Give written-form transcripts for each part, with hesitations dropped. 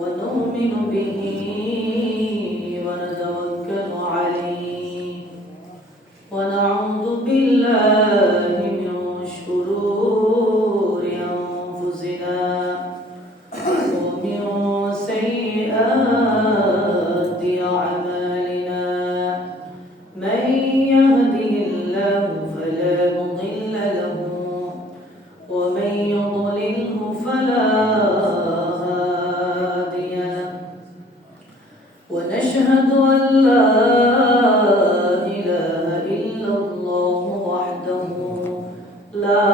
ونؤمن به ونتوكل عليه ونعوذ بالله من شرور أنفسنا ومن سيئات أعمالنا من يهده الله فلا مضل له ومن يضلله فلا هادي له ونشهد أن لا إله إلا الله وحده لا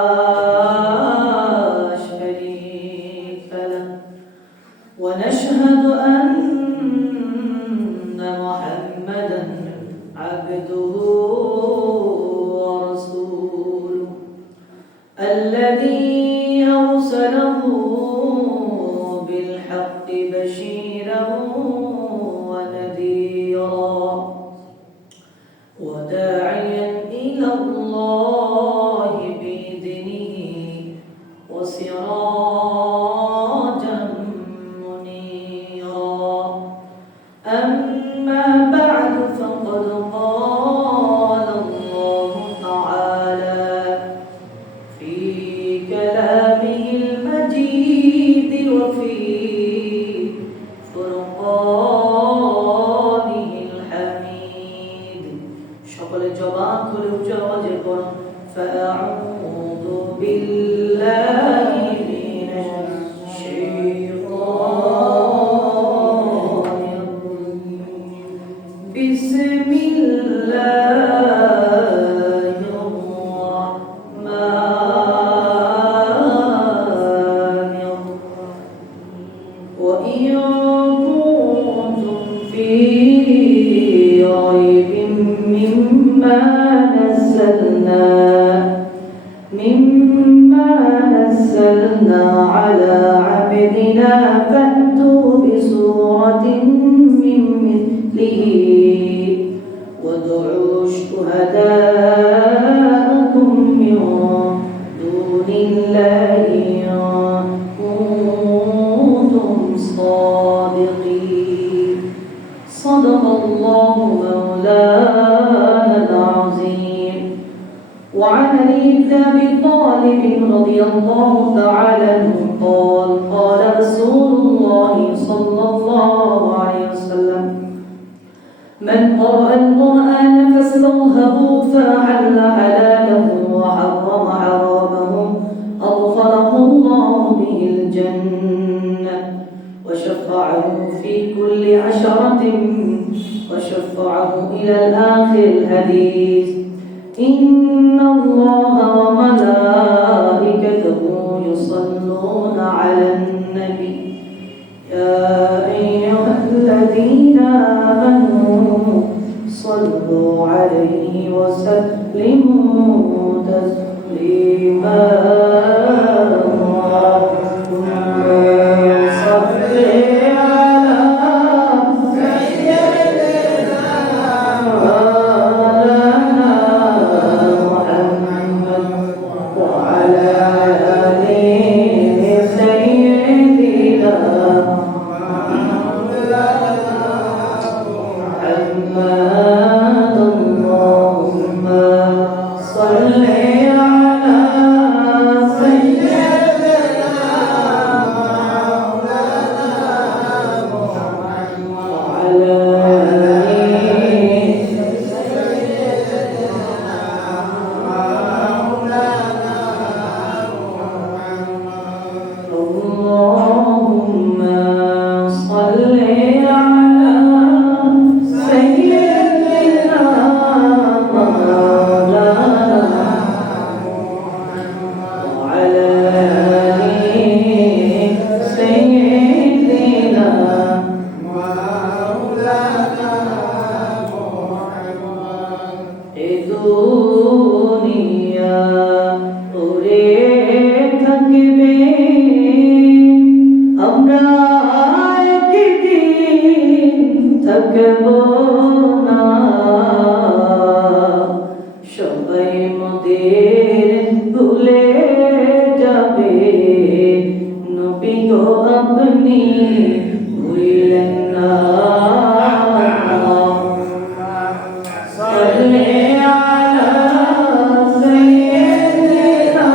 شريك له ونشهد أن محمدا عبده ورسوله الذي أرسله بالحق بشيرا ونذيرا وداعيا إلى الله بإذنه وسراجا منيرا أما بعد فقد قال الله تعالى في كلامه المجيد وفي فرقانه الحميد شغل الجواب كل وجه فأعوذ بالله من الشيطان الرجيم بسم الله الرحمن الرحيم وإن كنتم في ريب مما نزلنا على عبدنا فأتوا بسورة من مثله وادعوا شهداءكم من دون الله إن كنتم صادقين صدق الله مولانا العظيم وعن علي بن أبي طالب رضي الله تعالى عنه قال قال رسول الله صلى الله عليه وسلم من قرأ القرآن فاستوهبه فأحل حلاله وحرم حرامه أدخله الله به الجنة وشفعه في كل عشرة وشفعه إلى الآخر الحديث إن الله وملائكته يصلون على النبي يا أيها الذين آمنوا صلوا عليه وسلموا تسليما إلى النار صل على سيدنا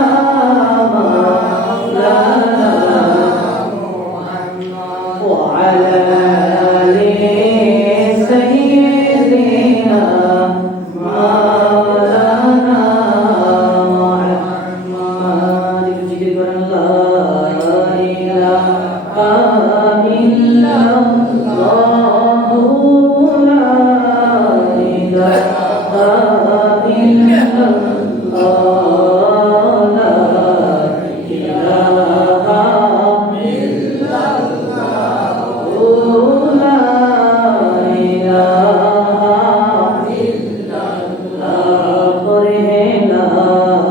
مولانا وعلى آل سيدنا مولانا محمد ذكر لا إله إلا الله لا إله إلا الله لا إله إلا الله لا إله إلا الله قره لا إله إلا الله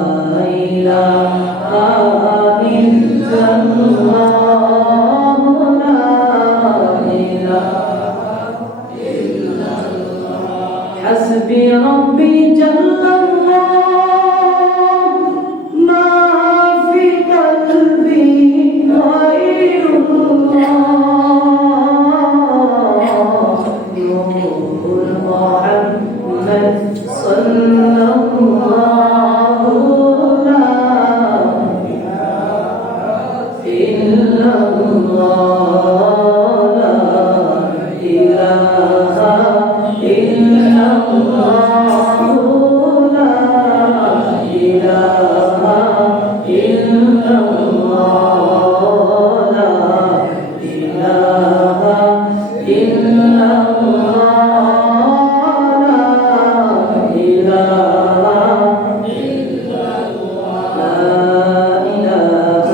لا إله إلا الله حسبي ربي جل الله ما في قلبي غير الله نور محمد صلى الله لا إله إلا الله لا إله إلا الله لا إله إلا الله لا إله إلا الله لا إله إلا الله لا إله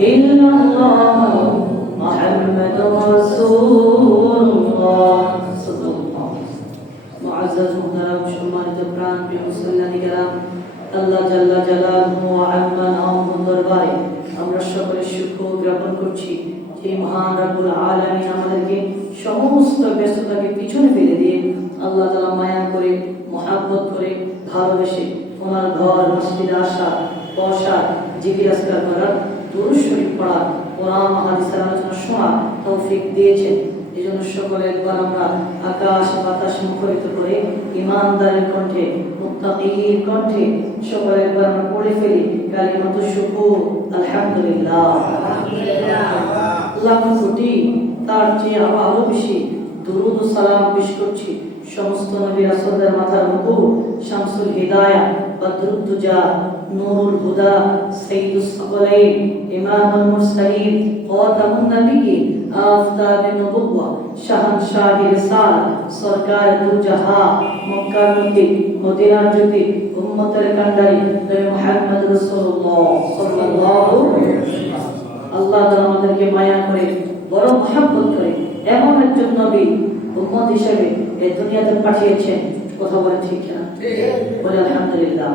إلا الله محمد رسول الله صلى الله عليه وسلم معزز محترم সম্মানিত প্রাণ প্রিয় মুসলিম کرام আল্লাহ জাল্লা জালালহু ওয়া আম্মা নামুহু দরবারে আমরা সকলে শুকর জ্ঞাপন করছি যে মহান রব্বুল আলামিন আমাদেরকে সমস্ত ব্যস্ততাকে পিছনে ফেলে দিয়ে আল্লাহ তাআলা মায়া করে মহব্বত করে ভালোবেসে ওনার ঘর মসজিদে আসা বসা জিকির আজকার করা দুরূদ শরীফ পড়া কোরআন হাদিসের আলোচনা শোনা তৌফিক দিয়েছেন এজন্য সকলে একবার আমরা আকাশ বাতাস মুখরিত করে ঈমানদারের কণ্ঠে মুত্তাকির কণ্ঠে সকলে একবার আমরা পড়ে ফেলি কালিমাতু শুকর আলহামদুলিল্লাহ লাখ কোটি তার চেয়ে আরো বেশি দুরূদ ও সালাম পেশ করছি সমস্ত নবী রাসূলদের মাথার মুকুট শামসুল হিদায়াহ বদরুদ দুজা নূরুল হুদা সাইয়্যিদুস সাকলাইন ইমামুল মুরসালিন খাতামুন নবিয়্যিন আফতাবে নবুওয়া শাহনশাহ রিসালাত সরকার দু জাহান মক্কার জ্যোতি মদিনার জ্যোতি উম্মতের কান্ডারি নবী মুহাম্মদ রাসূলুল্লাহ সাল্লাল্লাহু আলাইহি ওয়াসাল্লাম আল্লাহ তাআলা আমাদেরকে মায়া করে বড় মহব্বত করে এমন একজন নবী উম্মত হিসেবে এই দুনিয়াতে পাঠিয়েছেন কথা বলেন ঠিক না বলে আলহামদুলিল্লাহ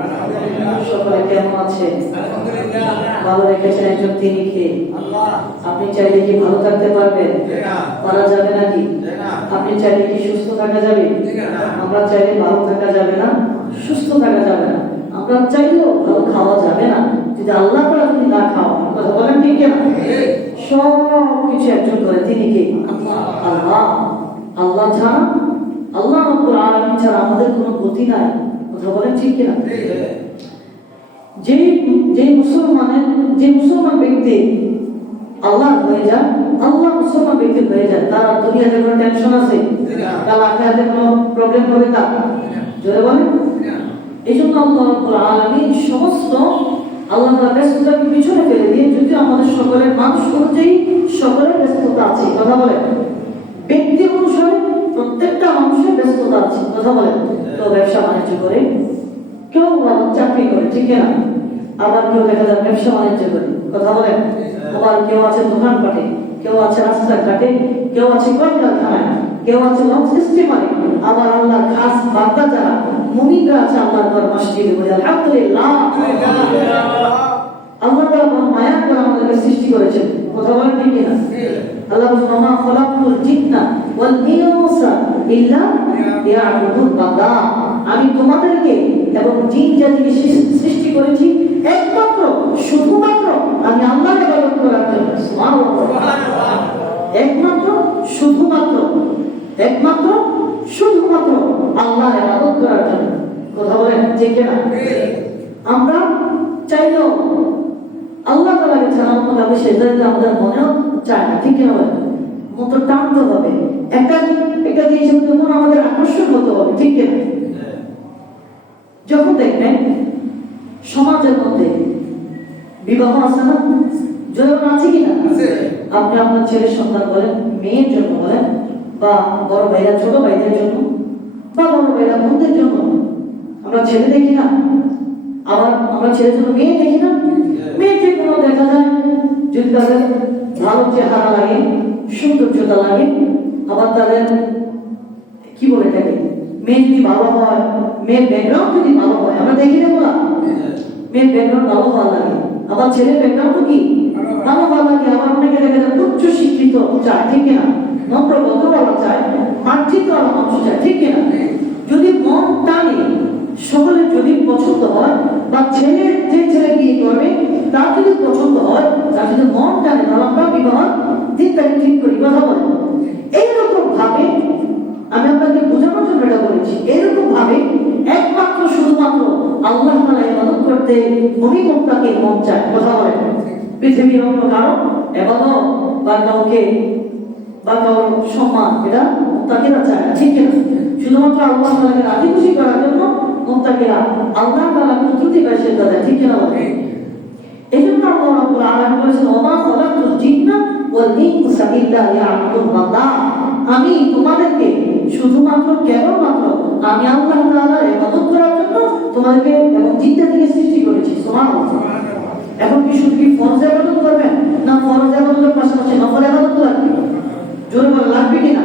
সকলে কেমন আছেন আলহামদুলিল্লাহ ভালো রেখেছেন একজন তিনি কে আল্লাহ আপনি চাইলে কি ভালো থাকতে পারবেন পারা যাবে নাকি আপনি চাইলে কি সুস্থ থাকা যাবে আমরা চাইলে ভালো থাকা যাবে না সুস্থ থাকা যাবে না আমরা চাইলেও ভালো খাওয়া যাবে না যদি আল্লাহ তাআলা যদি না খাওয়া কথা বলেন ঠিক না সব কিছু একজন করে তিনি কে আল্লাহ আল্লাহ ছাড়া আল্লাহ রাব্বুল আলামিন ছাড়া আমাদের কোনো গতি নাই কথা বলেন ঠিক না যে মুসলমান ব্যক্তি আল্লাহ হয়ে যায় আল্লাহ মুসলমান ব্যক্তি হয়ে যায় তার দুনিয়াতে কোনো টেনশন আছে কাল আখিরাতে কোনো প্রবলেম হবে না জোরে বলেন এইজন্য আল্লাহ রাব্বুল আলামিন সমস্ত আল্লাহ তাআলা ব্যস্ততাকে পিছনে ফেলে দিয়ে যদি আমাদের সকলের মানুষ অনুযায়ী সকলের ব্যস্ততা আছে কথা বলেন ব্যক্তি অনুসারে প্রত্যেকটা মানুষের ব্যস্ততা আছে কথা বলেন কেউ ব্যবসা বাণিজ্য করে কেউ চাকরি করে ঠিক না আবার কেউ দেখা যায় ব্যবসা বাণিজ্য করে কথা বলেন আবার কেউ আছে দোকানপাটে কেউ আছে রাস্তাঘাটে কেউ আছে কলকারখানায় কেউ আছে লঞ্চ স্টিমারে আবার আল্লাহ খাস বান্দা যারা মুমিনরা আছে আল্লাহর ঘর মসজিদে বলে আলহামদুলিল্লাহ আল্লাহ তাআলা মায়া করে আমাদেরকে সৃষ্টি করেছেন কথা বলেন ঠিক না আল্লাহ মা খলাকুল জিন্না ওয়াল ইনসা ইল্লা লিয়াবুদুন বান্দা আমি তোমাদেরকে এবং জিন জাতিকে সৃষ্টি করেছি একমাত্র শুধুমাত্র আমি আল্লাহকে ইবাদত করার জন্য সুবহানাল্লাহ একমাত্র শুধুমাত্র আল্লাহর ইবাদত করার জন্য। কথা বলেন ঠিক না? আমরা চাইলেও আল্লাহ তাআলাকে ছাড়া অন্য কাউকে সেজদাতে আমাদের মনেও চায় না, ঠিক না? বলেন মতো টানতে হবে, একটা জিনিসের প্রতি মন আমাদের আকর্ষণ হতে হবে, ঠিক না? যখন দেখবেন সমাজের মধ্যে বিবাহ আছে না, যখন আছে কিনা, আপনি আপনার ছেলের সন্তান বলেন, মেয়ের জন্য বলেন, বা বড় ভাইরা ছোট ভাইদের জন্য, বা বড় ভাইরা বোনদের জন্য আমরা ছেলে দেখি না, আবার আমরা ছেলের জন্য মেয়ে দেখি না। মেয়েকে কোনো দেখা যায় যদি তাদের ভালো চেহারা লাগে, সৌন্দর্যতা লাগে, আবার তাদের কি বলে থাকে, মেয়ে যদি ভালো হয়, মেয়ের ব্যাকগ্রাউন্ড যদি ভালো হয়, আমরা দেখি না বলা, মেয়ের ব্যাকগ্রাউন্ড ভালো হওয়া লাগে, আবার ছেলের ব্যাকগ্রাউন্ড কি ভালো হওয়া লাগে। আবার অনেকে দেখা যায় উচ্চ শিক্ষিত চায়, ঠিক না? নম্র ভদ্রওয়ালা চায়, মার্জিতওয়ালা মানুষ চায়, ঠিক না? যদি মন টানে, সকলের যদি পছন্দ হয়, বা ছেলের যে ছেলে বিয়ে করবে তার যদি পছন্দ হয়, তার যদি মন টানে, তাহলে আমরা বিবাহ দিন তারিখ ঠিক করি। কথা বলেন এইরকম ভাবে, আমি আপনাকে বোঝানোর জন্য এটা বলেছি, এরকম ভাবে একমাত্র শুধুমাত্র আল্লাহ তাআলা ইবাদত করতে অভিমুখটাকে মন চায়। কথা বলেন পৃথিবীর অন্য কারো ইবাদত বা কাউকে বা কারোর সম্মান এটা মুত্তাকিরা চায় না, ঠিক না? শুধুমাত্র আল্লাহ তাআলাকে রাজি খুশি করার জন্য মুত্তাকিরা আল্লাহ তাআলা কুদরতি বাসিন্দা দেয়, ঠিক না? এজন্য আল্লাহ রাব্বুল আলামিন বলেছেন, ওমা খালাকতুল জিন্না ওয়াল ইনসা ইল্লা লিয়াবুদুন। বান্দা, আমি তোমাদেরকে শুধুমাত্র কেবলমাত্র আমি আল্লাহ তাআলার ইবাদত করার জন্য তোমাদেরকে এবং জিন্দা থেকে সৃষ্টি করেছি। সুবহানাল্লাহ। এখন কি শুধু কি ফরজ ইবাদত করবেন, না ফরজ ইবাদতের পাশাপাশি নফল ইবাদত লাগবে? জোরে বলে লাগবে কিনা?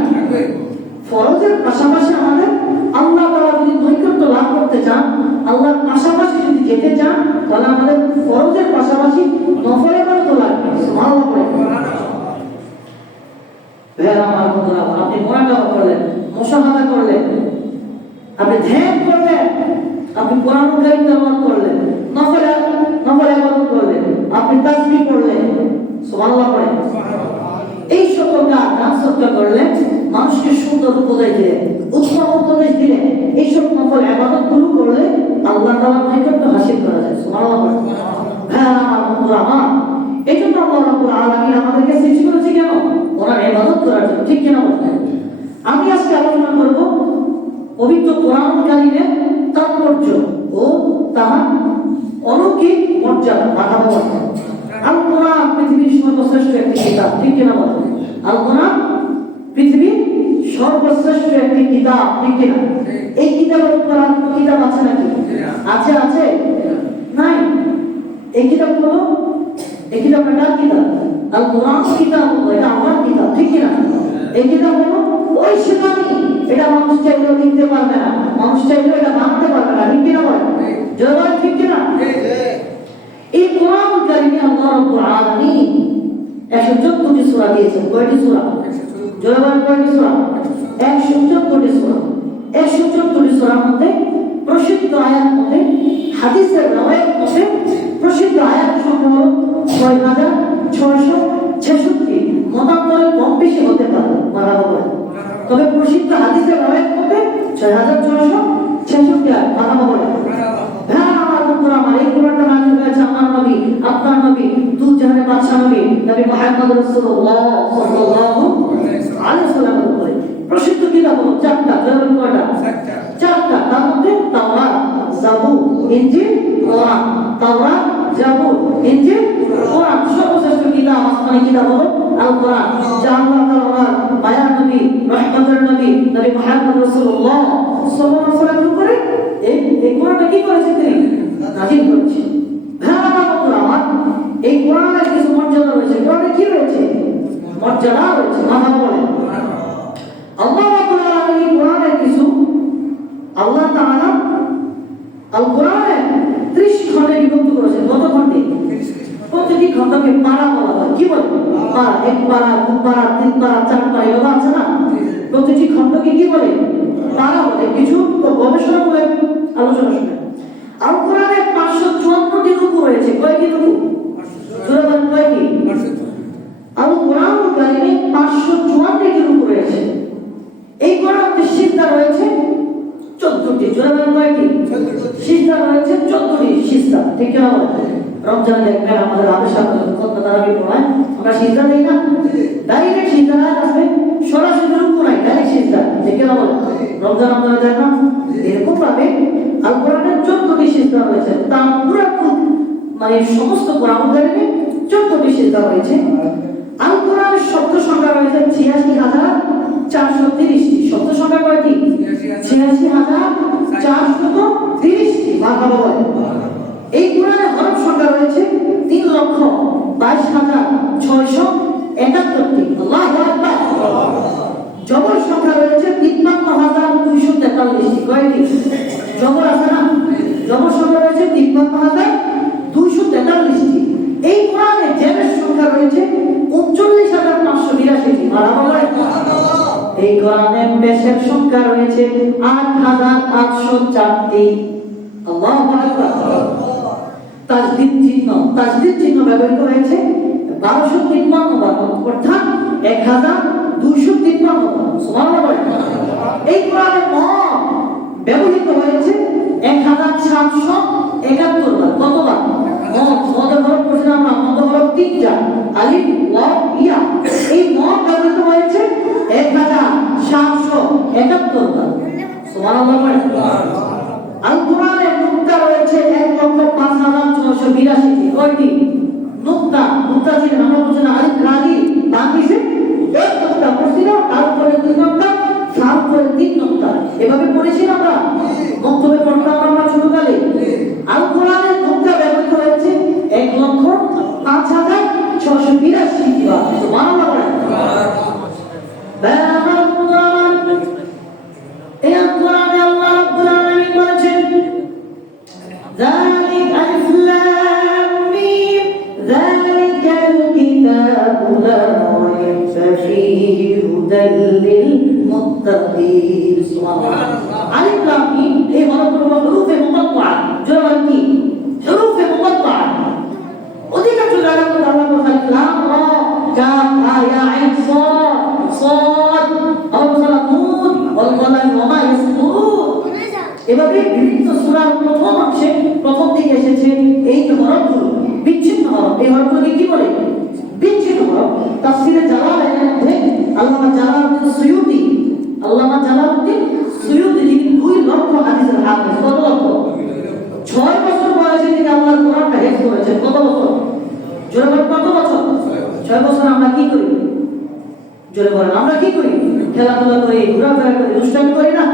ফরজের পাশাপাশি আমাদের আল্লাহ তাআলা যদি নৈকট্য লাভ করতে চান, আল্লাহর পাশাপাশি যদি যেতে চান, তাহলে আমাদের ফরজের পাশাপাশি নফল ইবাদত লাগবে। সুবহানাল্লাহ। ভাইরা আমার বন্ধুরা, আপনি মুরাকাবা করলেন, মুশাহাদা করলেন, আপনি ধ্যান করলেন, আপনি কোরআন কারীম তেলাওয়াত করলেন, নফল ইবাদত করলেন, আপনি তাসবিহ পড়লেন, সুবহানাল্লাহ পড়েন, এই সকল কাজ সদকা করলেন, মানুষকে সুন্দর উপদেশ দিলেন, উত্তম উপদেশ দিলেন, এই সব নফল ইবাদতগুলো করলে আল্লাহ তাআলার নৈকট্য হাসিল করা যায়। সুবহানাল্লাহ। ভাইরা আমার বন্ধুরা, এই জন্য আল্লাহ রাব্বুল আলামিন আমাদেরকে সৃষ্টি করেছে কেন? ওনার ইবাদত করার জন্য, ঠিক কিনা বলেন? আমি আজকে আলোচনা করব পবিত্র কোরআন কারীমের তাৎপর্য ও তার অলৌকিক মর্যাদা। আল কোরআন পৃথিবীর সর্বশ্রেষ্ঠ একটি কিতাব, ঠিক কিনা বলেন? আল কোরআন পৃথিবীর সর্বশ্রেষ্ঠ একটি কিতাব, ঠিক কিনা? এই কিতাবের উপর আর কোনো কিতাব আছে নাকি? আছে নাই। এই কিতাবটা কার কিতাব? আল কোরআন কিতাব, এটা আমার কিতাব, ঠিক কিনা? এই কিতাব হলো ওই শিখানি, এটা মানুষ চাইলেও লিখতে পারবে না, মানুষ চাইলেও এটা বানাতে পারবে না, ঠিক কিনা বলেন? জবাব ঠিক কিনা? এই কোরআন কারীমে আল্লাহ রাব্বুল আলামিন 114টি সূরা দিয়েছেন। কয়টি সূরা? জবাব কয়টি সূরা? 114টি সূরা। 114টি সূরার মধ্যে প্রসিদ্ধ আয়াত মধ্যে, হাদিসের রাওয়ায়াত মধ্যে প্রসিদ্ধ আয়াত সংখ্যা হলো 6666, মতান্তরে কম বেশি হতে পারে, মারাবা। তবে প্রসিদ্ধ হাদিসের রাওয়ায়াত মধ্যে 6666 আয়াত, মারাবা বলে। হ্যাঁ আমার বন্ধুরা, আমার এই কোরআনটা নাযিল হয়েছে আমার নবী, আপনার নবী, দু জাহানের বাদশা নবী মুহাম্মদ রাসূলুল্লাহ সাল্লাল্লাহু আলাইহি ওয়াসাল্লাম বলে। প্রসিদ্ধ কিতাব হলো 4টা। জবাব কয়টা? 4টা। তার মধ্যে তাওরাত, জাবুর, ইনজিল, কোরআন। তাওরাত, জাবুর, ইনজিল, কোরআন। সর্বশ্রেষ্ঠ কিতাব, আসমানি কিতাব হলো আল কোরআন, যা আল্লাহ তাআলা মায়ার নবী, রহমতের নবী মুহাম্মদ রাসূলুল্লাহ সাল্লাল্লাহু আলাইহি ওয়াসাল্লাম করে এই কোরআনটা কি করেছে? তিনি নাযিল করেছেন। হ্যাঁ আমার বন্ধুরা, আমার এই কোরআনের কিছু মর্যাদা রয়েছে। কোরআনে কি রয়েছে? মর্যাদা রয়েছে। মাথা বলেন আল্লাহ রাব্বুল আলামিন এই কোরআনের কিছু, আল্লাহ তাআলা আল কোরআনে 30 খণ্ডে বিভক্ত করেছেন। কত খণ্ডে? প্রতিটি খণ্ডকে পারা বলা হয়। কি বলে? পারা। 1 পারা, 2 পারা, 3 পারা, 4 পারা, এভাবে আছে না? প্রতিটি খণ্ডকে কি বলে? পারা বলে। কিছু গবেষণা করে আলোচনা শুনে আল কোরআনে 554টি রুকু রয়েছে। কয়টি রুকু? জোরে বলেন কয়টি? আল কোরআন কারীমে 554 রমজানে দেখবেন আমাদের আবেশা খুতবা তারাবি পড়ায় আমরা সিজদা দেই না, ডাইরেক্ট সিজদা আসবে, সরাসরি রুকু নাই, ডাইরেক্ট সিজদা। ঠিক না বলেন? রমজান আপনারা দেখেন এরকম ভাবে আল কোরআনের 14টি সিজদা রয়েছে, তা পুরো মানে সমস্ত কোরআন কারিমে 14টি সিজদা রয়েছে। আল কোরআনের শব্দ সংখ্যা রয়েছে 86,430টি। শব্দ সংখ্যা কয়টি? 86,430টি। মারহাবা বলেন। এই কোরআনের হরফ সংখ্যা রয়েছে 3,22,671টি। আল্লাহু আকবার। জবর সংখ্যা রয়েছে 53,243টি। কয়টি জবর আছে না? জবর সংখ্যা রয়েছে 53,243টি। এই কোরআনে জেরের সংখ্যা রয়েছে 39,582টি। মারহাবা বলেন। এই কোরআনে পেশের সংখ্যা রয়েছে 8,804টি। আল্লাহু আকবার। তাজদীদ চিহ্ন ব্যবহৃত হয়েছে 1253 বার, অর্থাৎ 1253 বার। সুবহানাল্লাহ বলেন। এই কোরআনে মদ ব্যবহৃত হয়েছে 1771 বার। কতবার? মদের হরফ পড়ছি আমরা, মদ হরফ 3টা, আলিফ ওয়াও ইয়া। এই মদ ব্যবহৃত হয়েছে 1771 বার। সুবহানাল্লাহ বলেন। আল কোরআনে নুকতা রয়েছে 1,05,682টি। কয়টি নুকতা? নুকতা চিহ্ন আমরা বলছি না, আলিফ রাজি বাংলিশে এক নুকতা পড়ছি না, তার উপরে 2 নুকতা, তার উপরে 3 নুকতা, এভাবে পড়েছি না আমরা মক্তবে পড়তাম আমরা ছোটকালে। আল কোরআনে নুকতা ব্যবহৃত হয়েছে 1,05,682টি বার। সুবহানাল্লাহ বলেন। ذلك ألف لام ميم ذلك الكتاب لا ريب فيه هدى للمتقين. ألف لام ميم এই হরফগুলো হরফে মুকাত্তাআ। জোরে কি? হরফে মুকাত্তাআ। অধিকাংশ জায়গাতে আল্লাহ বলেন লাম রা কাফ হা ইয়া আইন সাদ আল্লাহ নুন ওয়াল কলম ওয়া মা ইয়াসতুরুন। এভাবে বিভিন্ন সূরার প্রথম অংশে প্রথম দিকে এসেছে এই যে হরফগুলো, বিচ্ছিন্ন হরফ। এই হরফগুলোকে কি বলে? বিচ্ছিন্ন হরফ। তাফসীরে জালালাইনের মধ্যে আল্লামা জালালউদ্দিন সুয়ুতী যিনি 2 লক্ষ হাদিসের হাফেজ। কত লক্ষ? 6 বছর বয়সে তিনি আল্লাহর কোরআনটা হেফজ করেছেন। কত বছর? জোরে বলেন কত বছর? 6 বছর। আমরা কি করি? জোরে বলেন আমরা কি করি? খেলাধুলা করি, ঘোরাফেরা করি, দুষ্টামি করি না?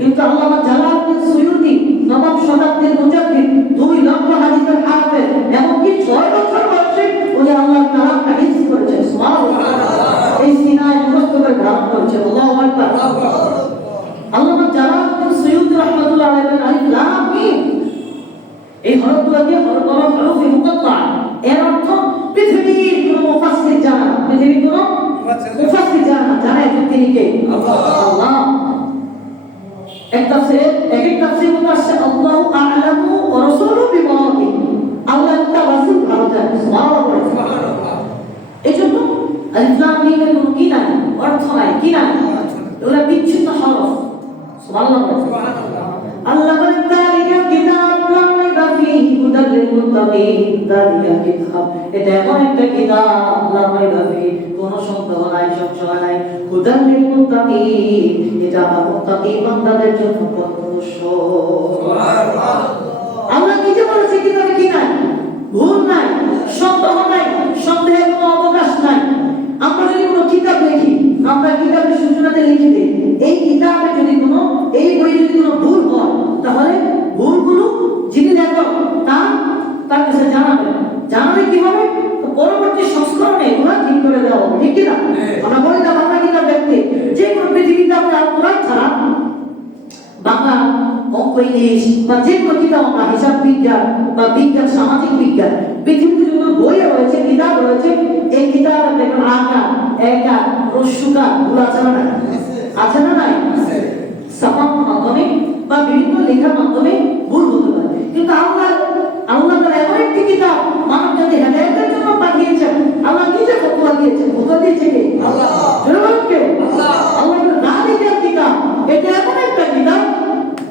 কিন্তু আল্লামা জালালউদ্দিন সুয়ুতী নবম শতাব্দীর মুজাদ্দিদ, 2 লক্ষ হাদিসের হাফেজ, এমনকি 6 বছর বয়সে উনি আল্লাহর কালামটা হিফজ করেছেন। সুবহানাল্লাহ। এই সিনায় মুখস্থ করে ধারণ করেছেন। আল্লাহু আকবার। আল্লামা জালালউদ্দিন সুয়ুতী রাহমাতুল্লাহ আলাইহি আলিফ লাম মিম এই হরফগুলোকে হরফে মুকাত্তাআ। এর অর্থ পৃথিবীর কোনো মুফাসসির জানা, পৃথিবীর কোনো মুফাসসির জানে তিনি কে? আল্লাহ। এক তাফসীর মধ্যে আসছে আল্লাহু আ'লামু ওয়া রাসূলুহু বিমুরাদিহি। আল্লাহ তাআলা রাসূল ভালো জানেন। সুবহানাল্লাহ। এজন্য আলিফ লাম মিম এর কোনো কি নাই, অর্থ নাই, কি নাই, এগুলা বিচ্ছিন্ন হরফ। সুবহানাল্লাহ। আল্লাহ বলেন যালিকা কিতাব লা রাইবা ফীহি হুদাল লিল মুত্তাকিন। যালিকা কিতাব, এটা এমন একটা কিতাব লা রাইবা ফীহি, কোনো সন্দেহ নাই, সংশয় নাই, হুদাল লিল মুত্তাকিন, এটা আমার মুত্তাকি বান্দাদের জন্য পথপ্রদর্শক। সুবহানাল্লাহ। আমরা নিজে বলেছি কিতাবে কি নাই? ভুল নাই, সন্দেহ নাই, সন্দেহের কোনো অবকাশ নাই। আমরা যদি কোনো কিতাব লিখি, আমরা কিতাবের সূচনাতে লিখে দিই এই কিতাবে যদি কোনো, এই বইয়ে যদি কোনো ভুল হয়, তাহলে ভুলগুলো যিনি লেখক তার কাছে জানালে কি হবে? পরবর্তী সংস্করণে এগুলো ঠিক করে দেওয়া হবে। ঠিক কিনা? আমরা বলি না বাংলা কিতাব লিখতে, যে কোনো পৃথিবীতে আমরা কোরআন ছাড়া বাংলা, অঙ্ক, ইংলিশ বা যে কোনো কিতাব, আমরা হিসাব বিজ্ঞান বা বিজ্ঞান, সামাজিক বিজ্ঞান, পৃথিবীতে যত বই রয়েছে, কিতাব রয়েছে, এই কিতাবে দেখুন আকার, একার, রস্যকার ভুল আছে না? আছে না? নাই। ছাপানোর মাধ্যমে বা বিভিন্ন লেখার মাধ্যমে ভুল হতে পারে, কিন্তু আল্লাহ তাআলা এমন একটি কিতাব মানব জাতি হেদায়েতের জন্য পাঠিয়েছেন। আল্লাহ নিজে ফতোয়া দিয়েছেন। ফতোয়া দিয়েছে কে? আল্লাহ। কে? আল্লাহ। আল্লাহর যালিকা কিতাব, এটা এমন একটা কিতাব,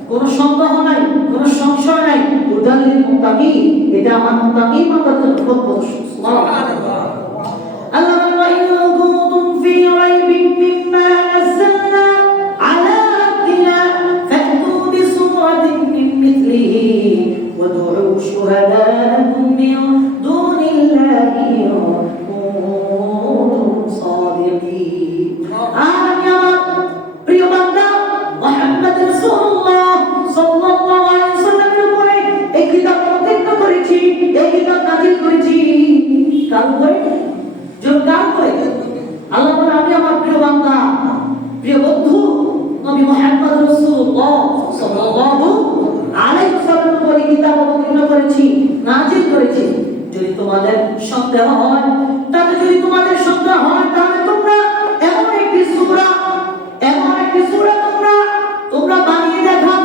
কোনো সন্দেহ নাই, কোনো সংশয় নাই, হুদাল লিল মুত্তাকিন, এটা আমার মুত্তাকি শপথ বলছো সুবহানাল্লাহ। আল্লাহ বলেন কুনতুম ফি রাইবিন মিম্মা নাযালনা আলা আবদিনা ফাতু বিসূরাতিন মিন মিথলিহি ওয়াদউ শুহাদাআকুম মিন দুনিল্লাহি ইন কুনতুম সাদিকিন। প্রিয় বান্দা মুহাম্মদ রাসূলুল্লাহ সাল্লাল্লাহু আলাইহি ওয়াসাল্লামের উপরে এই কিতাব অবতীর্ণ করেছি, এই কিতাব নাযিল করেছি কার উপরে? কার উপরে? আল্লাহ বলেন আমি আমার প্রিয় বান্দা, প্রিয় বন্ধু নবী মুহাম্মদ রাসূলুল্লাহ সাল্লাল্লাহু আলাইহি ওয়াসাল্লামের উপরে কিতাব অবতীর্ণ করেছি, নাযিল করেছি। যদি তোমাদের সন্দেহ হয়, তাহলে যদি তোমাদের সন্দেহ হয় তাহলে তোমরা এমন একটি সূরা তোমরা বানিয়ে দেখাও।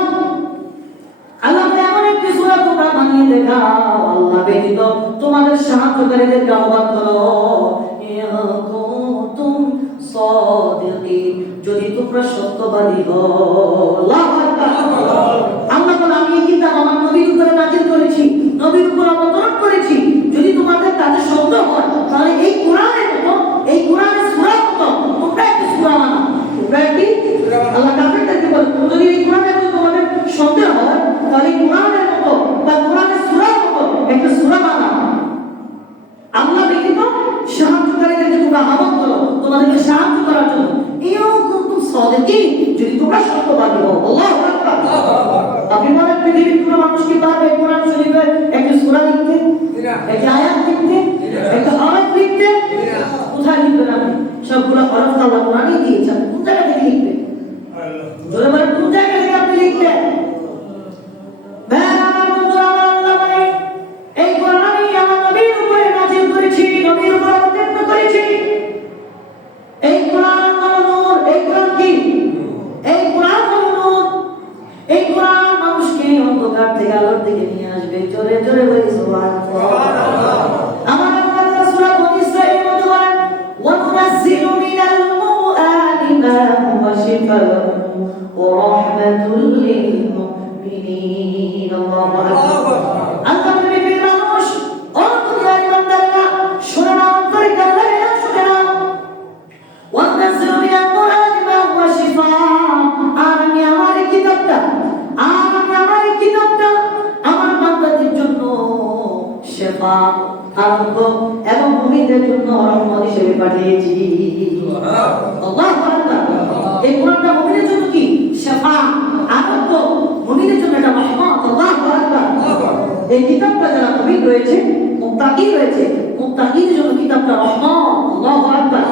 আল্লাহ এমন একটি সূরা তোমরা বানিয়ে দেখাও, আল্লাহ ব্যতীত তোমাদের সাহায্যকারীদেরকে আহ্বান করো। কুনতুম সাদিকিন, যদি তোমরা সত্যবাদী হও। আল্লাহু আকবার। আল্লাহ বলে আমি এই কিতাব আমার নবীর উপরে নাযিল করেছি, নবীর উপর অবতরণ করেছি। যদি তোমাদের কাছে সন্দেহ হয় তাহলে এই কোরআনের সূরার মতো তোমরা একটি সূরা বানাও। তোমরা একটি আল্লাহ কাফেরদেরকে বলে যদি এই কোরআনের মতো তোমাদের সন্দেহ হয় তাহলে কোরআনের মতো বা কোরআনের সূরার মতো একটা সূরা বানাও। আল্লাহ ব্যতীত সাহায্যকারীদেরকে তোমরা আহ্বান করো তোমাদেরকে সাহায্য করার জন্য। ইউ কুনতুম সাদিকিন, যদি তোমরা সত্যবাদী হও। আল্লাহু আকবার। আপনি বলেন পৃথিবীর কোনো মানুষ কি পারবে কোরআন শরীফের একটা সূরা লিখতে, একটা আয়াত লিখতে, একটা হরফ লিখতে? কোথায় লিখবেন আপনি? সবগুলো হরফ আল্লাহ কোরআনই দিয়েছেন, কোন জায়গা থেকে লিখবেন? জোরে বলেন কোন জায়গা থেকে আপনি লিখবেন? এই কোরআন আমি আমার নবীর উপরে নাযিল করেছি, নবীর উপরে অবতীর্ণ করেছি। এই কোরআন হলো নূর। এই কোরআন কি? এই কোরআন হলো নূর। এই কোরআন মানুষকে অন্ধকার থেকে আলোর দিকে নিয়ে আসবে। জোরে জোরে বলি সুবহানাল্লাহ। আমার আল্লাহ সূরা বনী ইসরাঈলের মধ্যে বলেন ওয়া নুনাজ্জিলু মিনাল কুরআনি মা হুয়া শিফাa'un ওয়া রাহমাতুল লিল মুমিনিন। আল্লাহু আকবার। আল্লাহ নবী মানুষ ও দুনিয়ার বান্দারা শুনে নাও, করে কানে শুনে নাও। ওয়া নুনাজ্জিলু মিনাল কুরআনি মা হুয়া শিফাa'un, আমি আমার কিতাবটা আমার বান্দাদের জন্য শিফা, আরোগ্য এবং মুমিনদের জন্য রহমত হিসেবে পাঠিয়েছি। আল্লাহু আকবার। এই কোরআনটা মুমিনের জন্য কি? শিফা, আরোগ্য, মুমিনের জন্য এটা রহমত। আল্লাহু আকবার। এই কিতাবটা যারা মুমিন রয়েছে, মুত্তাকি রয়েছে, মুত্তাকিদের জন্য কিতাবটা রহমত। আল্লাহু আকবার।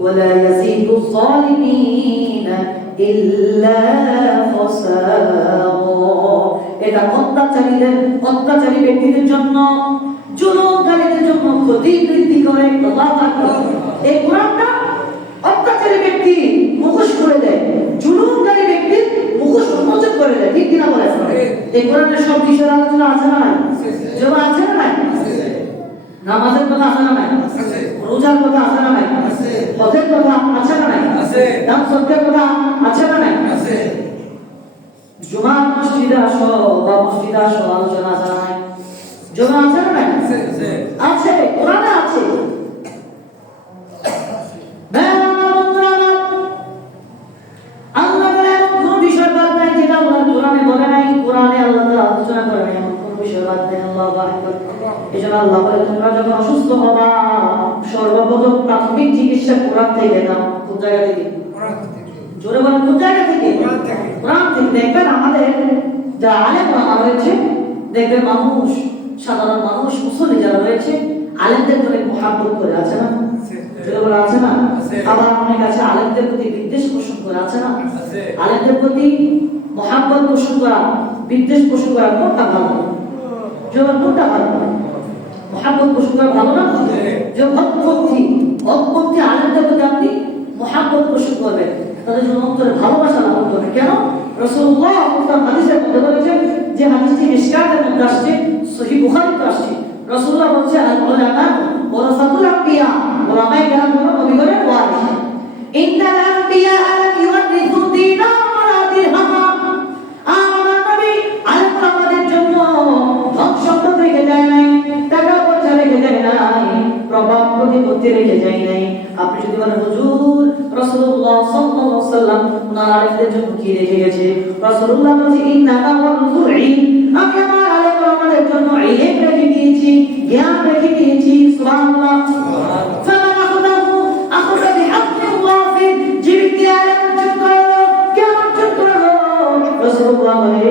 ওয়ালা ইয়াজিদু যালিমিনা ইল্লা খাসারা, এটা অত্যাচারী ব্যক্তিদের জন্য, জুলুমকারীদের জন্য ক্ষতি বৃদ্ধি করে। আল্লাহু আকবার। এই কোরআনটা অত্যাচারী ব্যক্তি মুখোশ করে দেয়, জুলুমকারী ব্যক্তি মুখোশ উন্মোচন করে দেয়। ঠিক কিনা বলেন? এই কোরআনের সব বিষয়ের আলোচনা আছে না নাই? যেমন আছে না নাই? নামাজের কথা আছে না নাই? রোজার কথা আছে না নাই? হজের কথা আছে না নাই? দান সদকার কথা আছে না নাই? জুমার মসজিদে আসো বা মসজিদে আসো, আলোচনা আছে না নাই? জমা আছে না নাই? আছে, কোরআনে আছে। আল্লাহ বলে এমন কোন বিষয় বাদ নাই যেটা আল্লাহ কোরআনে বলে নাই, কোরআনে আল্লাহ তাআলা আলোচনা করে নাই, এমন কোন বিষয় বাদ নাই। আল্লাহু আকবার। এজন্য আল্লাহ বলে তোমরা যখন অসুস্থ হবা সর্বপ্রথম প্রাথমিক চিকিৎসা কোরআন থেকে নাও। কোন জায়গা থেকে? জোরে বলেন কোন জায়গা থেকে? কোরআন থেকে। দেখবেন আমাদের যারা আলেম ওলামা রয়েছে, দেখবেন মানুষ, সাধারণ মানুষ, মুসল্লি যারা রয়েছে আলেমদের অনেক মহাব্বত করে, আছে না? জোরে বলে আছে না? আবার অনেক আছে আলেমদের প্রতি বিদ্বেষ পোষণ করে, আছে না? আলেমদের প্রতি মহাব্বত পোষণ করা, বিদ্বেষ পোষণ করা কোনটা ভালো? জোরে কোনটা ভালো? মহাব্বত পোষণ করা ভালো না? যে ভক্তি আলেমদের প্রতি আপনি মহাব্বত পোষণ করবেন, তাদের জন্য অন্তরে ভালোবাসা লাভ করবে। কেন? রাসূলুল্লাহ হাদিসের মধ্যে বলেছেন, যে হাদিসটি মিশকাতের মধ্যে আসছে, সহিহ বুখারীতে আসছে, রাসূলুল্লাহ বলেছেন আল উলামা ওয়ারাসাতুল আম্বিয়া, ওলামায়ে কেরাম হলো নবীগণের ওয়ারিস। ইন্নাল আম্বিয়া লাম ইউরিথু দীনার ওয়ালা দিরহামা, আমার নবী আলেমদের জন্য ধন সম্পদ রেখে যায় নাই, টাকা পয়সা রেখে রেখে যাই নাই। আপনি যদি বলেন হুজুর রাসূলুল্লাহ সাল্লাল্লাহু আলাইহি ওয়াসাল্লাম ওনার আলেমদের জন্য কি রেখে গেছে, রাসূলুল্লাহ বলেছে ইন্নাকা ওয়ারসুল ইলম, আমি আমার আলেম আমাদের জন্য ইলম রেখে গিয়েছি, জ্ঞান রেখে গিয়েছি। সুবহানাল্লাহ। ফামান আখদাহু আখদা বিহাক্কিন ওয়াফির, যে ব্যক্তি আলেম অর্জন করলো, জ্ঞান অর্জন করলো, রাসূলুল্লাহ বলে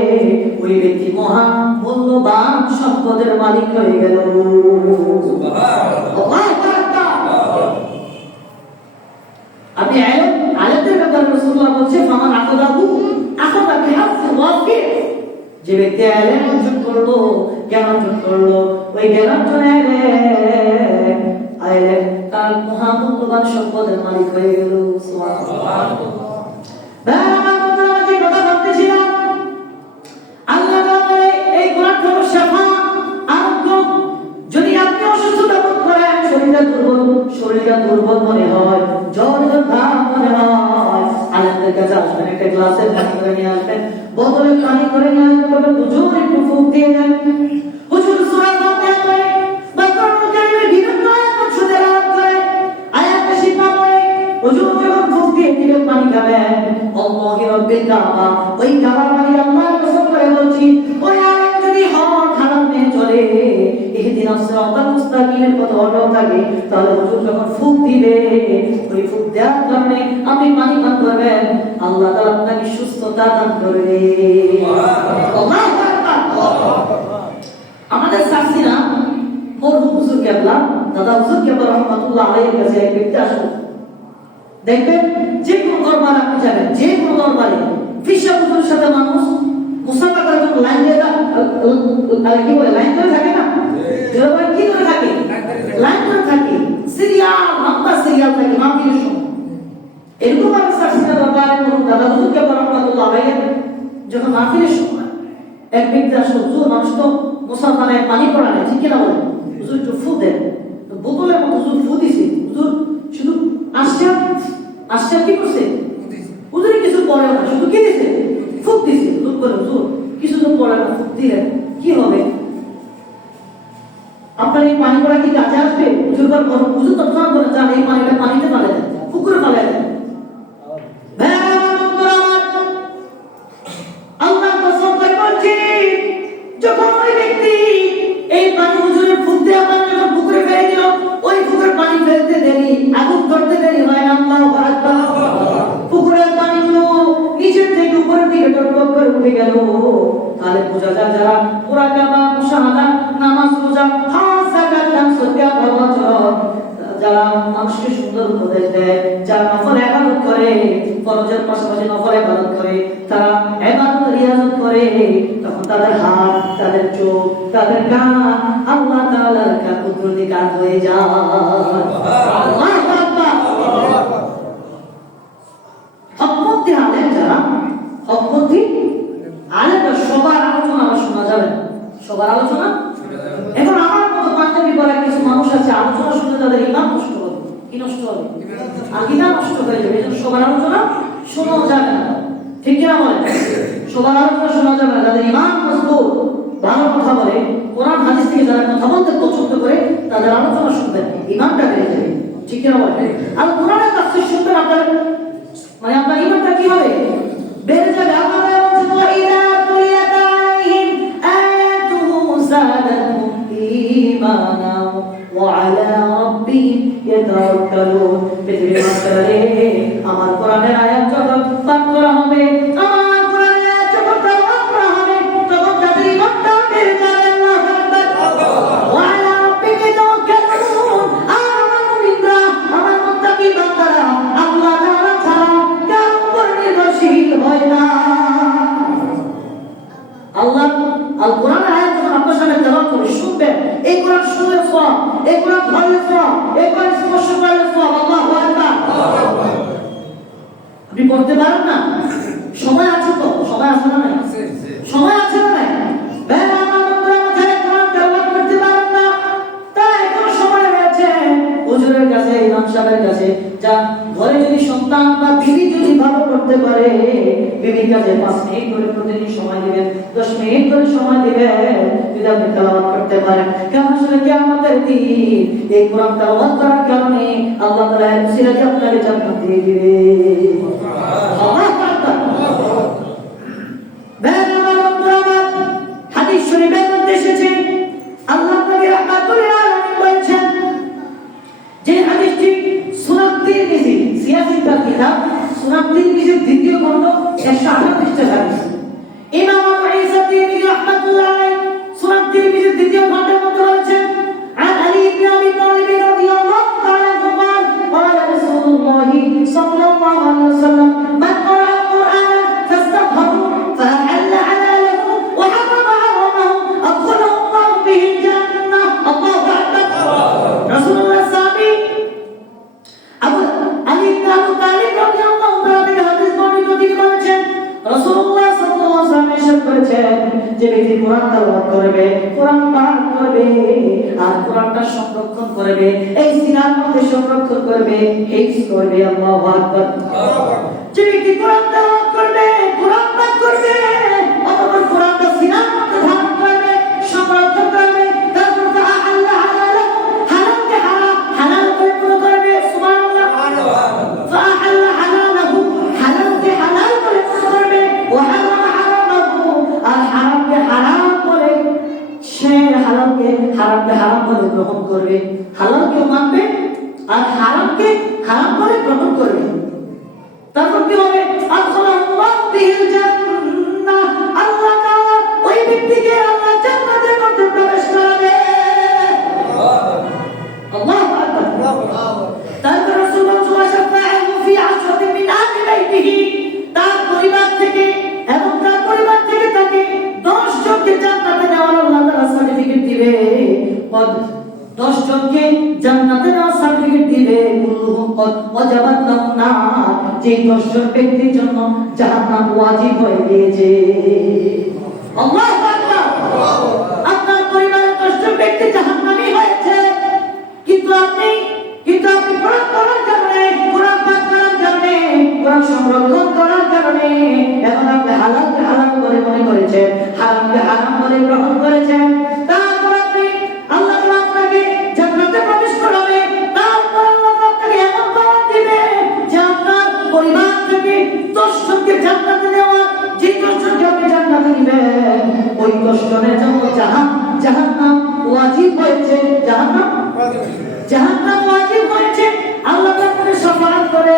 ওই ব্যক্তি মহা মূল্যবান সম্পদের মালিক হয়ে গেল। সুবহানাল্লাহ। আপনি আলেমদের ব্যাপারে রাসূলুল্লাহ বলছে ফামান আখদাহু আখদা বিহাক্কিন ওয়াফির, যে ব্যক্তি আলেম অর্জন করলো, জ্ঞান অর্জন করলো, ওই জ্ঞান অর্জনে আলেম তার মহামূল্যবান সম্পদের মালিক হয়ে গেল। সুবহানাল্লাহ। যে কথা বলতেছিলাম, আল্লাহ বলে এই কোরআন হলো শিফা, আরোগ্য। যদি আপনি অসুস্থতা বোধ করেন, শরীরটা দুর্বল মনে হয়, জ্বর ভাব মনে হয়, আলেমদের কাছে আসবেন, একটা গ্লাসে পানি করে নিয়ে আসবেন, বোতলে পানি করে নিয়ে আসবেন, হুজুর একটু ফুঁক দিয়ে দেন। হুজুর সূরা ফাতিহা পড়ে বা কোরআন কারীমের বিভিন্ন আয়াত তেলাওয়াত করে, আয়াতে শিফা পড়ে, হুজুর যখন ফুঁক দিয়ে দিবেন পানি খাবেন, আল্লাহি রাব্বিল কাবা, ওই কাবার পানি আল্লাহর কসম করে বলছি, ওই আয়াত যদি হক হারাম মেনে চলে, ইহদিনাস সিরাতাল মুস্তাকিমের কথা অটল থাকে, তাহলে হুজুর যখন ফুঁক দিবে, ওই ফুঁক দেওয়ার কারণে আপনি পানি পান করবেন, আল্লাহ তাআলা আপনাকে সুস্থতা দান করবে। আল্লাহু আকবার। আমাদের শাস্তিরা মরহুম হুজুর কেবলা, দাদা হুজুর কেবলা রাহমাতুল্লাহ আলাইহির কাছে এক ব্যক্তি আসলো। দেখবেন যে কোনো দরবার আপনি যাবেন, যে কোনো দরবারে ফিসা হুজুরের সাথে মানুষ মুসাফা করার জন্য লাইন দিয়ে কি বলে লাইন ধরে থাকে না, দরবারে কি ধরে থাকে, লাইন ধরে থাকে, সিরিয়াল লম্বা সিরিয়াল থাকে মাহফিলের সময়। এরকম ভাবে শাস্তিরা দরবারে মরহুম দাদা হুজুর কেবলা রাহমাতুল্লাহ আলাইহি যখন মাহফিলের সময় এক ব্যক্তি আসলো, হুজুর মানুষ তো মুসাফারে পানি পড়া নেই, ঠিক কিনা বলেন, হুজুর একটু ফু দেন, বোতলের মতো হুজুর ফু দিছে, হুজুর শুধু আসছে কি করছে, হুজুর কিছু পড়ে না, শুধু কি দিছে, ফুক দিছে। হুজুর বলে হুজুর কিছু তো পড়ে না, ফুক দিলেন কি হবে, আপনার এই পানি পড়া কি কাজে আসবে? হুজুর বলেন, হুজুর তৎক্ষণাৎ বলেন যান এই পানিটা পানিতে ফেলে দেন, পুকুরে ফেলে দেন। আল্লাহর কসম করে বলছি, যখন ওই ব্যক্তি এই পানি হুজুরের ফুক দেওয়া পানি যখন পুকুরে ফেলে দিল, ওই পুকুরের পানি ফেলতে দেরি, আগুন ধরতে দেরি হয় না। আল্লাহু আকবার। পুকুরের পানিগুলো নিচের থেকে উপরের দিকে টপটপ করে উঠে গেল। তাহলে বোঝা যায় যারা মুরাকাবা, মুশাহাদা, নামাজ, রোজা, হজ, যাকাত, দান, সদকা, বরকত, যারা মানুষকে সুন্দর উপদেশ দেয়, যারা নফল ইবাদত করে, ফরজের পাশাপাশি নফল ইবাদত করে, তারা ইবাদত রিয়াজত করে, তখন তাদের হাত, তাদের চোখ, তাদের কান আল্লাহ তাআলার কুদরতি কাজ হয়ে যায়। আল্লাহু আকবার। হকপন্থী আলেম যারা, হকপন্থী আলেমরা সবার আলোচনা শোনা যাবে না, সবার আলোচনা। এখন আমার মতো পাঞ্জাবি করা কিছু মানুষ আছে, আলোচনা শুনে তাদের ইমান নষ্ট হবে, কি নষ্ট হবে, আকীদা নষ্ট হয়ে যাবে। এজন্য সবার আলোচনা শোনা যাবে না, ঠিক কিনা বলেন, সবার আলোচনা শোনা যাবে না। যাদের ইমান মজবুত, ভালো কথা বলে, কোরআন হাদিস থেকে যারা কথা বলতে পছন্দ করে, তাদের আলোচনা শুনবেন, ইমানটা বেড়ে যাবে, ঠিক কিনা বলেন। আর কোরআনের তাফসীর শুনবেন, আপনার মানে আপনার ইমানটা কি হবে, বেড়ে যাবে। আল্লাহ বলেন ওয়া ইযা তুলিয়াত আলাইহিম আয়াতুহু যাদাতুহুম ঈমানা ওয়া আলা রাব্বিহিম ইয়াতাওয়াক্কালুন। পৃথিবীর মাঝখানে আমার কোরআনের আয়াত যখন পাঠ করা হবে, আমার কোরআনের আয়াত যখন তেলাওয়াত করা হবে, তখন তাদের ইমানটা বেড়ে যাবে। আল্লাহু আকবার। ওয়া আলা রাব্বিহিম ইয়াতাওয়াক্কালুন। আর আমার মুমিনরা, আমার মুত্তাকি বান্দারা আল্লাহ তাআলা ছাড়া কারো উপর নির্ভরশীল হয় না। আল্লাহ আল কোরআনের আয়াত যখন আপনার সামনে তেলাওয়াত করে শুনবেন, এই কোরআন শুনলে সওয়াব, এই কোরআন ধরলে সওয়াব, এই কোরআন স্পর্শ করলে সওয়াব। আল্লাহু আকবার। আপনি পড়তে পারেন না, সময় আছে তো, সময় আছে না নাই, সময় আছে না নাই, কোরআন তেলাওয়াত করতে পারেন না, তাই কোনো সময় রয়েছে হুজুরের কাছে, ইমাম সাহেবের কাছে, যা ঘরে যদি সন্তান বা বিবি যদি ভালো করতে পারে, বিবির কাছে 5 মিনিট করে প্রতিদিন সময় দিবেন, 10 মিনিট করে সময় দিবেন, যদি আপনি তেলাওয়াত করতে পারেন। কারণ আসলে কিয়ামতের দিন এই কোরআন তেলাওয়াত করার কারণে আল্লাহ তাআলা এর সিরাতে আপনাকে জান্নাত দিয়ে দিবে। আল্লাহু আকবার। হাদিস শরীফের মধ্যে এসেছে, আল্লাহ নবী রাহমাতুল আলামিন বলেছেন, যে হাদিসটি সুনান তিরমিজি, সিয়াসিতার কিতাব সুনান তিরমিজির দ্বিতীয় খণ্ড 128 পৃষ্ঠা হাদিস। ইমাম আবু ঈসা তিরমিজি রাহমাতুল্লাহ আলাইহি সুনান তিরমিজির দ্বিতীয় খণ্ডের মধ্যে বলেছেন, আন আলী ইবনে আবি তালিব রাদিয়াল্লাহু তাআলা قال قال رسول الله صلى الله عليه وسلم من قرأ القرآن فاستظهره فأحل حلاله وحرم حرمه أدخله الله به الجنة. الله أكبر. رسول الله صحابي আবু আলী ইবনে আবি তালিব রাদিয়াল্লাহু তাআলা থেকে হাদিস বর্ণিত, তিনি বলেছেন রাসূলুল্লাহ সাল্লাল্লাহু আলাইহি ওয়াসাল্লাম ইরশাদ করেছেন, যে ব্যক্তি কোরআন তেলাওয়াত করবে, কোরআন পাঠ করবে আর কোরআনটা সংরক্ষণ করবে, এই সিনার মধ্যে সংরক্ষণ করবে, হিফজ করবে। আল্লাহু আকবার। যে ব্যক্তি কোরআন তেলাওয়াত করবে, কোরআন পাঠ করবে, অথবা কোরআনটা সিনার মধ্যে ধারণ করবে, সংরক্ষণ করবে, তারপর তা আল্লাহ হালাল হারামকে হারাম হালাল করে পুরো করবে। সুবহানাল্লাহ। ফাআল্লা হালালাহু হালালকে হালাল করে পুরো করবে, ওয়া হারামা হারামাহু আর হারামকে হারাম করে সে হারামকে হারাম করে গ্রহণ করবে, হালালকে মানবে আর হারামকে হারাম করে গ্রহণ করবে। তারপর কি হবে? আল্লাহু বিল জান্নাহ, আল্লাহ তাআলা ওই ব্যক্তিকে আল্লাহ জান্নাতের মধ্যে প্রবেশ করাবে। আল্লাহু আকবার। তারপর রাসূলুল্লাহ সাল্লাল্লাহু ফি আশরাতিন মিন আহলি বাইতিহি, তার পরিবার থেকে এবং তার পরিবার থেকে তাকে 10 জনকে জান্নাতে নেওয়ার আল্লাহ তাআলা সার্টিফিকেট দিবে। 10 জনকে জান্নাতে নেওয়ার সার্টিফিকেট দিবে। কুল্লুহুম কদ ওয়াজাবাত লাহুম নার, যে 10 জন ব্যক্তির জন্য জাহান্নাম ওয়াজিব হয়ে গিয়েছে। আল্লাহু আকবার। আপনার পরিবারের 10 জন ব্যক্তি জাহান্নামী হয়েছে, কিন্তু আপনি কোরআন পড়ার কারণে, কোরআন পাঠ করার কারণে, কোরআন সংরক্ষণ করার কারণে এখন আপনি হালালকে হারাম করে মনে করেছেন, হারামকে হারাম করে গ্রহণ করেছেন। তারপর আপনি আল্লাহ তাআলা আপনাকে জান্নাতে প্রবেশ করাবে। তারপর আল্লাহ আপনাকে এমন পাওয়ার দিবে যে আপনার পরিবার থেকে 10 জনকে জান্নাতে দেওয়া, যে 10 জনকে আপনি জান্নাতে দিবেন, ওই 10 জনের জন্য জাহান্নাম ওয়াজিব হয়েছে। জাহান্নাম ওয়াজিব হয়েছে। আল্লাহ আপনাকে শাফাআত করে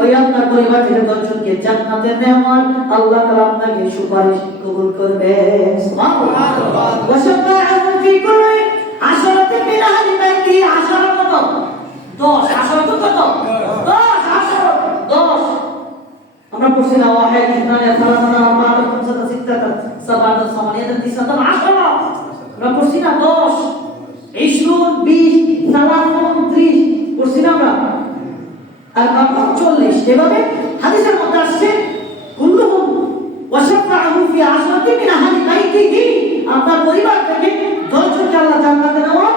ওই আপনার পরিবার থেকে 10 জনকে জান্নাতে নেওয়ার আল্লাহ তাআলা আপনাকে সুপারিশ কবুল করবে। সুবহানাল্লাহ। ওয়া শাফাআতু ফি কুল্লি আশরাতিন মিন আহলি বাইতি, আশরা কত? 10। আশরা কত? 10। আমরা পড়ছি না, ওয়াহিদ ইসনানি সালাসানা আরবাআতুন খামসাতুন সিত্তাতুন সাবআতুন সামানিয়াতুন তিসআতুন 10। আমরা পড়ছি না 10, 20, 20, 30, 30 পড়ছি না আমরা, আর 40। এভাবে হাদিসের মধ্যে আসছে কুল্লুহুম ওয়াশাফাআহু ফি আশরাতিন মিন আহলি বাইতিহি, আপনার পরিবার থেকে 10 জনকে আল্লাহ জান্নাতে নেওয়া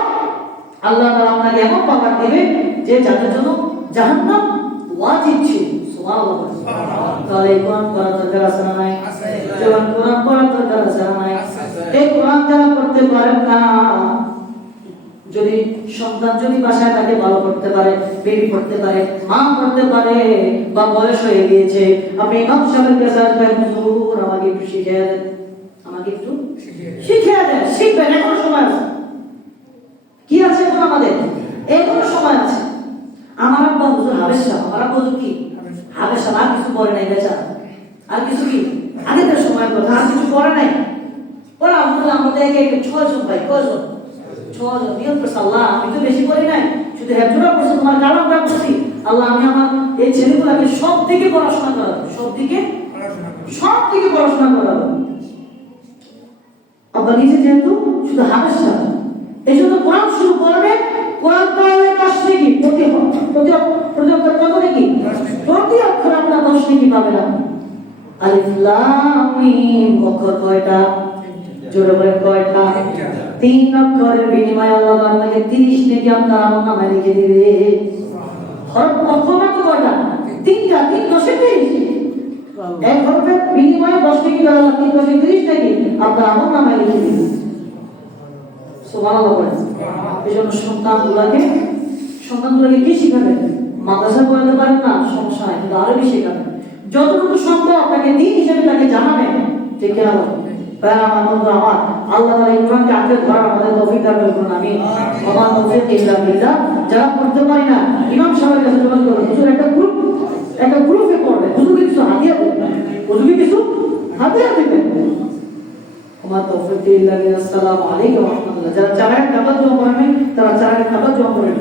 আল্লাহ তাআলা আপনাকে এমন পাওয়ার দিবে যে যাদের জন্য জাহান্নাম ওয়াজিব ছিল। সুবহানাল্লাহ। তাহলে কোরআন পড়ার দরকার আছে না নাই? যেমন কোরআন পড়ার দরকার আছে না নাই? এই কোরআন যারা পড়তে পারেন না, যদি সন্তান যদি বাসায় থাকে ভালো করতে পারে, বেবি পড়তে পারে, মা পড়তে পারে, বা বয়স হয়ে গিয়েছে, আপনি ইমাম সাহেবের কাছে আসবেন, হুজুর আমাকে একটু শিখিয়ে দেন, আমাকে একটু শিখিয়ে দেন। শিখবেন, এখনো সময় আছে। কি আছে এখন আমাদের? এখনো সময় আছে। আমার আব্বা হুজুর হাবেশ সাহেব, আমার আব্বা হুজুর কি হাবেশ সাহেব, আর কিছু পড়ে নাই বেচারা, আর কিছু কি আগের সময় কথা, আর কিছু পড়ে নাই। পরে আলহামদুলিল্লাহ আমাদের একে 6 জন ভাই, কয়জন? 6 জন। নিয়ত করছে, আল্লাহ আমি তো বেশি পড়ি নাই, শুধু হেফজুরা পড়ছি, তোমার কালামটা পড়ছি, আল্লাহ আমি আমার এই ছেলেগুলোকে সব দিকে পড়াশোনা করাবো, সব দিকে পড়াশোনা করাবো। আব্বা নিজে যেহেতু শুধু হাবেশ সাহেব, এই জন্য কোরআন শুরু করবে। কোরআন পড়লে 10 নাকি প্রতি অক্ষর কত নাকি? প্রতি অক্ষর আপনার 10 নাকি পাবেন আপনি। আলিফ লাম মিম অক্ষর কয়টা? জোরে বলেন কয়টা? 3 অক্ষরের বিনিময়ে আল্লাহ আপনাকে 30 নাকি আপনার আমলনামায় লিখে দিবে। হরফ অক্ষর কত কয়টা? তিনটা 3×30 এক হরফের বিনিময়ে 10 টাকা দাঁড়ালো 3×30 টাকা আপনার আমল নামায় লিখে দিন। সুবহানাল্লাহ বলেন। এজন্য সন্তানগুলোকে কি শিখাবেন? মাদ্রাসা পড়াতে পারেন না, সমস্যা নাই, কিন্তু আরবি শেখাবেন। যতটুকু সম্ভব তাকে দিন হিসেবে তাকে জানাবেন। ঠিক কিনা বলেন? আমার বন্ধু আমার, আল্লাহ তাআলা এই কোরআনকে আঁকড়ে ধরার আমাদের তৌফিক দান করুন। আমিন। ওয়া মা তৌফিক ইল্লা বিল্লাহ। যারা পড়তে পারি না, ইমাম সাহেবের কাছে দোয়া করুন। হুজুর একটা গ্রুপে পড়বে, হুজুরকে কিছু হাদিয়া দেবেন, ওয়া মা তৌফিক ইল্লা বিল্লাহ। আসসালামু আলাইকুম ওয়া রাহমাতুল্লাহ। যারা চারায় খাবার জমা করেন তারা চারায় খাবার জমা করেন।